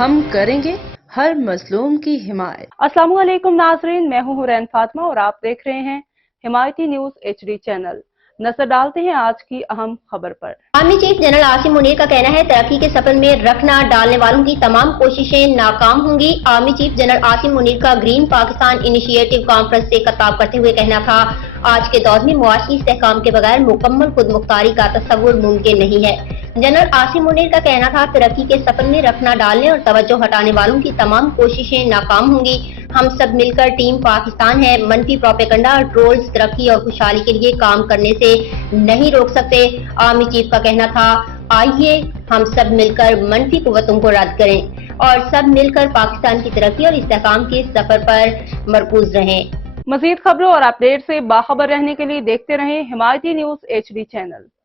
ہم کریں گے ہر مظلوم کی حمایت۔ السلام علیکم ناظرین، میں ہوں حورین فاطمہ اور آپ دیکھ رہے ہیں حمایتی نیوز HD چینل۔ نظر ڈالتے ہیں آج کی اہم خبر پر۔ Army chief general Asim Munir کا کہنا ہے ترقی کے سفر میں رکھنا ڈالنے والوں کی تمام کوششیں ناکام ہوں گی۔ Army chief general Asim Munir کا گرین پاکستان انیشیٹو کانفرنس سے خطاب کرتے ہوئے کہنا تھا، آج کے دور میں معاشی استحکام کے بغیر مکمل خود مختاری کا تصور ممکن نہیں ہے۔ جنرل عاصم منیر کا کہنا تھا، ترقی کے سفر میں رکھنا ڈالنے اور توجہ ہٹانے والوں کی تمام کوششیں ناکام ہوں گی۔ ہم سب مل کر ٹیم پاکستان ہے۔ منفی پروپیگنڈا اور ٹرولز ترقی اور خوشحالی کے لیے کام کرنے سے نہیں روک سکتے۔ آرمی چیف کا کہنا تھا، آئیے ہم سب مل کر منفی قوتوں کو رد کریں اور سب مل کر پاکستان کی ترقی اور استحکام کے سفر پر مرکوز رہیں۔ مزید خبروں اور اپڈیٹ سے باخبر رہنے کے لیے دیکھتے رہیں حمایتی نیوز HD چینل۔